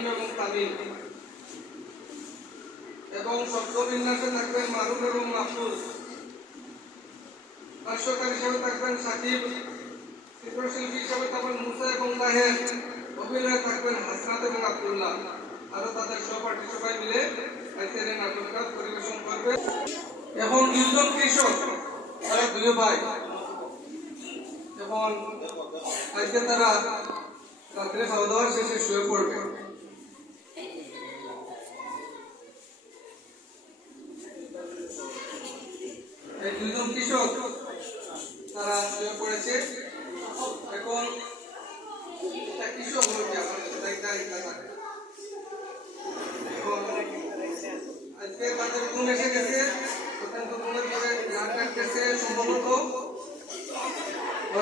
রহিম এবং তামিম এবং শব্দবিন্যাসে থাকবেন মারুফ এবং মাহফুজ। ভাষ্যকার হিসেবে থাকবেন সাকিব, চিত্রশিল্পী হিসেবে থাকবেন মুসা এবং তাহের, অভিনয়ে থাকবেন হাসনাত এবং আব্দুল্লাহ। আরো তাদের সহপাঠী সবাই মিলে আজকের এই নাটকটা পরিবেশন করবে। এখন দুজন কৃষক, তারা দুই ভাই, এখন আজকে তারা রাত্রে খাওয়া দাওয়ার শেষে শুয়ে পড়বে। এই দুজন কৃষক তারা শুয়ে পড়েছে। এখন কৃষক হলো কি আজকে তাদের ঘুম এসে গেছে, অত্যন্ত ঘুমের পরে নাক ডাকতেছে, সম্ভবত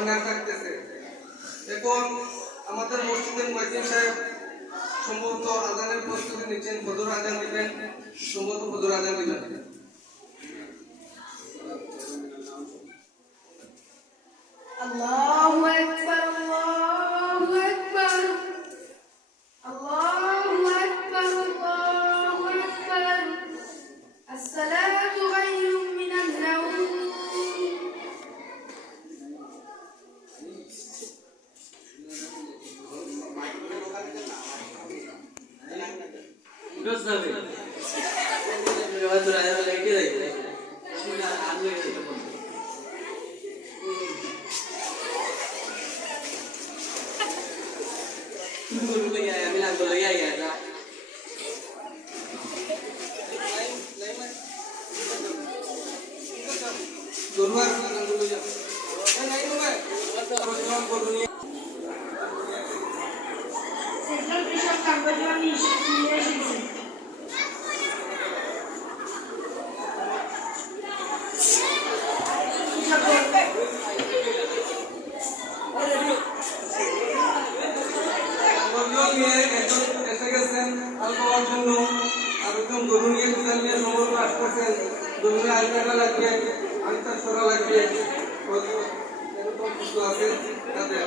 নাক ডাকতেছে। এখন আমাদের মসজিদের মুয়াজ্জিন সাহেব সম্ভবত আজানের প্রস্তুতি নিচ্ছেন, ফজর আজান দিবেন, সম্ভবত ফজর আজান দিবেন। আল্লাহু আকবার, আল্লাহু আকবার, আল্লাহু আকবার, আল্লাহু আকবার। আসসালাতু খায়রুম মিনান নাওম। সেন্ট্রাল কৃষক কাগজবান নিয়ে এসেছে। এসে গেছেন হাল পাওয়ার জন্য, আর একদম গরু নিয়ে দুজন নিয়ে সম্ভবত আসতেছেন। জমিনে আলকাটা লাগিয়ে আলকার সরা লাগিয়ে এরকম কিছু আছে তাদের।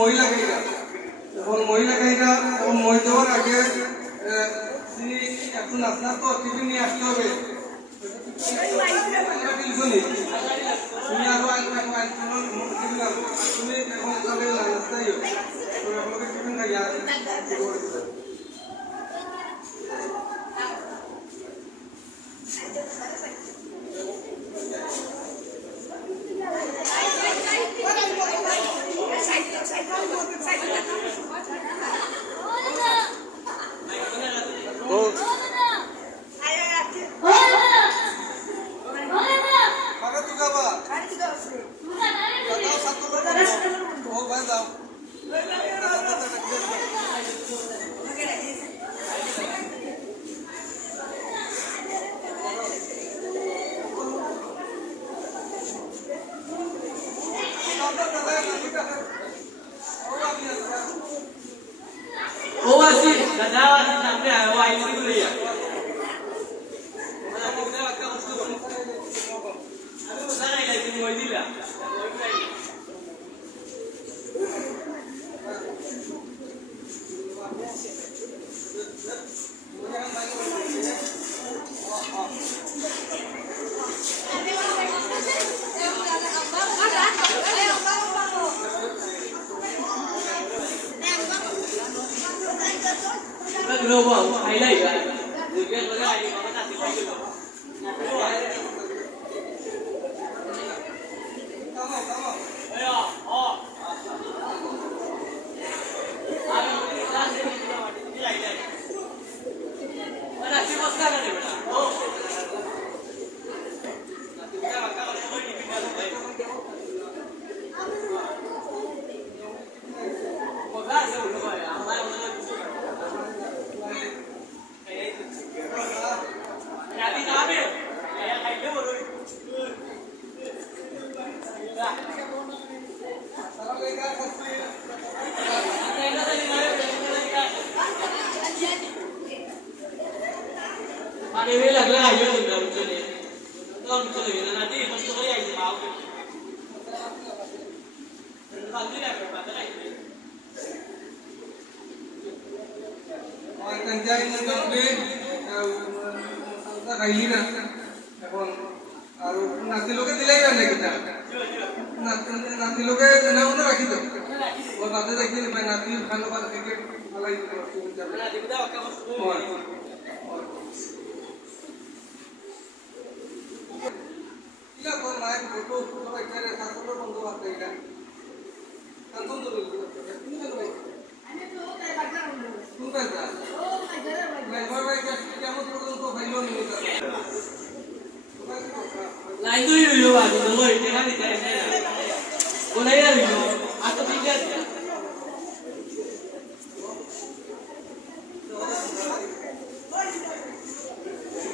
মহিলা গাইরা, এখন মহিলা গাইরা মই দেওয়ার আগে তিনি একটু নাচনার তো টিফিন নিয়ে আসতে হবে। তুমি আরো তুমি এখন নাস্তাই টিফিন খাইয়া Ini lah lah ya sudah muncul ni. Tahu muncul lagi nanti masuk lagi aja mau. Nanti dah berapa lagi? Akan jadi nanti kita kaili na এখন আৰু নাতি লোকে দিলাই না কিটা নাতি লোকে নাও না রাখি দাও ও তাতে দেখি ভাই নাতি ভালো ভালো ক্রিকেট ভালোই যাবে Nah, kita akan masuk. ইলা তো নাই ফটো ফটো এখানে সাকলো বন্ধু আছে এটা কান্তন তো আমি তো তাই বাজার হলো তুমি কাজা ও বাজারে ভাই ভাই কেমন পর্যন্ত ভাইলো নিয়ে যাবে Lain tu yo aku dulu ini kan tidak ada. Boleh ya yo, atau tidak ya?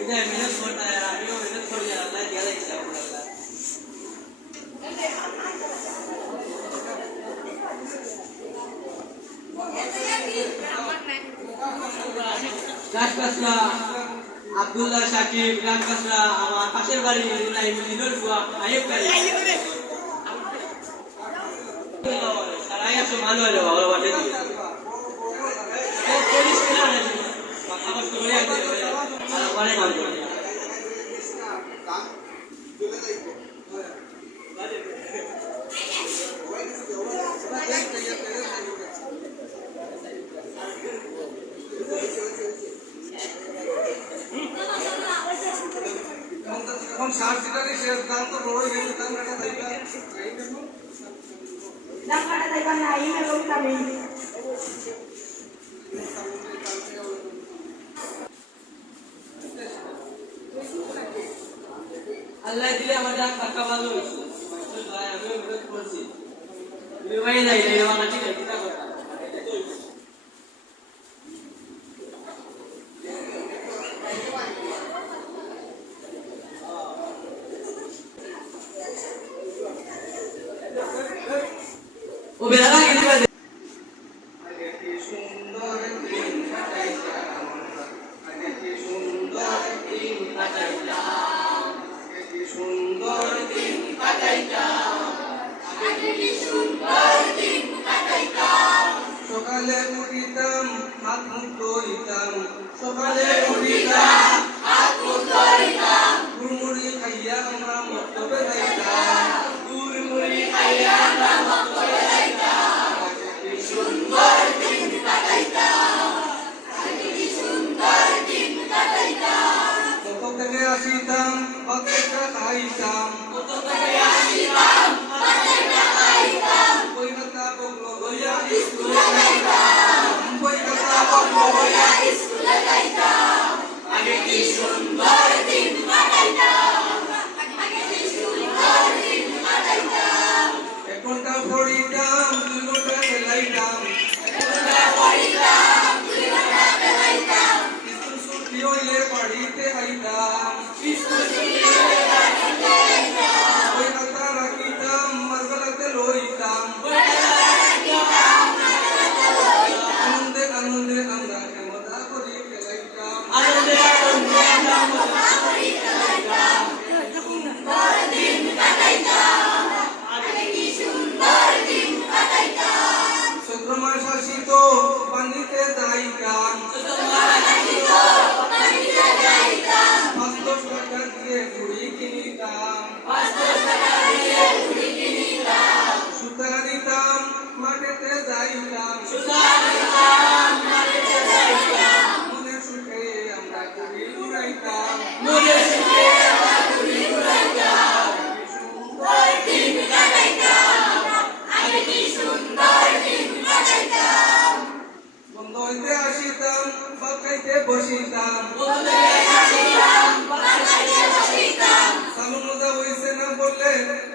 Ini minat छोटा है, यो minat छोड़ दिया अल्लाह dia lagi tak boleh. Gaskasra Abdullah Shakib, Gaskasra আমার পাশের বাড়ি ইনুর বুয়া আইব করি সারাই আসো ভালো হলো ভালো বাটে দিয়ে ও পুলিশ কিনা না আমার তো বলে আছে আর পরে কাম করে এখন 60 সিটারই শেষ দাম তো রোজ গেছে দাম কাটা দাইবা দাম কাটা যাইবা না এই লোক কামে আল্লাহ দিলে আমাদের টাকা ভালো হইছে ভাই আমি অনুরোধ করছি বিবাহ নাই রে আমার ঠিক আছে কিটা কথা ও বেলা লাগে দিবা আগে কি সুন্দর দিন কাটাইলাম আগে কি সুন্দর দিন কাটাইলাম আগে কি সুন্দর দিন কাটাইলাম আগে কি সুন্দর দিন কাটাইলাম সকালে উঠিতাম হাত মুখ ধুইতাম সকালে উঠিতাম হাত মুখ ধুইতাম গুড়মুড়ি খাইয়া আমরা মক্তবে যাইতাম গুড়মুড়ি খাইয়া আমরা মক্তবে যাইতাম আগে কি সুন্দর দিন কাটাইতাম আগে কি সুন্দর দিন কাটাইতাম কত থেকে আসিতাম কতটা খাইতাম কত থেকে আসিতাম কতটা খাইতাম বই খাতা বগলো লইয়া স্কুলে যাইতাম বই খাতা বগলো লইয়া স্কুলে যাইতাম আগে কি সুন্দর দিন কাটাইতাম আগে কি সুন্দর দিন কাটাইতাম এক ঘন্টা পড়িতাম 2 ঘন্টা খেলাইতাম এক ঘন্টা পড়িতাম 2 ঘন্টা খেলাইতাম স্কুল ছুটি হইলে বাড়িতে আইতাম স্কুল ছুটি হইলে বাড়িতে আইতাম বই খাতা রাখিতাম মার্বেলাতে লইতাম বই খাতা রাখিতাম মার্বেলাতে লইতাম আনন্দে আনন্দে আমরা মজা করি খেলাইতাম আনন্দে আনন্দে আমরা মজা করি খেলাইতাম সুন্দর দিন কাটাইতাম আগে কি সুন্দর দিন কাটাইতাম চৈত্র মাস আসিত পানিতে যাইতাম চৈত্র মাস আসিত পানিতে যাইতাম 5-10 টাকা দিয়ে মুড়ি কিনিতাম 5-10 টাকা দিয়ে মুড়ি কিনিতাম সুতা দিতাম সালু মজা হইছে না বললে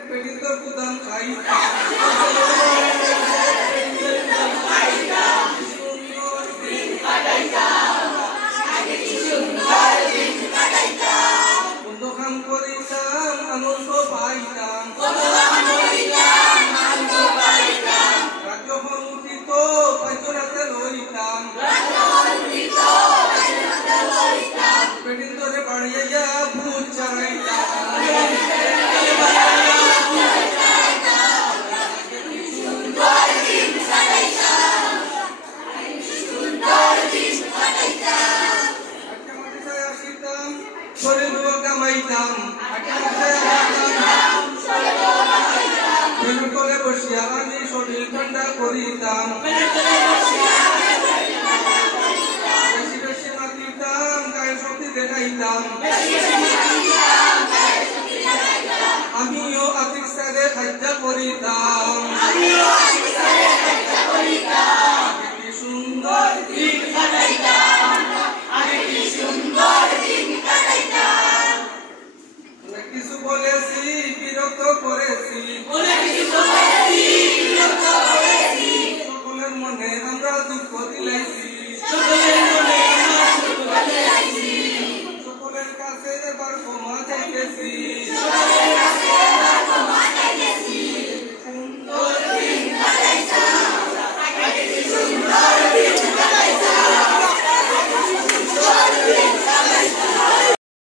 পেটিন তোর কুদাম খাইতাম বন্ধ কাম করিতাম আনন্দ পাইতাম রাজ্য হনুঠিত পাইজনাতে লইতাম পেটিন তোরে বাড়িয়া ভূত চাইতাম একটা মাটিতে আসিতাম শরীর কামাইতাম ফেলুর করে বসিয়া আমি শরীর ঠান্ডা করিতাম বেশি বেশি মাতিতাম গায়ের শক্তি দেখাইতাম আমিও আতিক সাথে খাদ্য করিতাম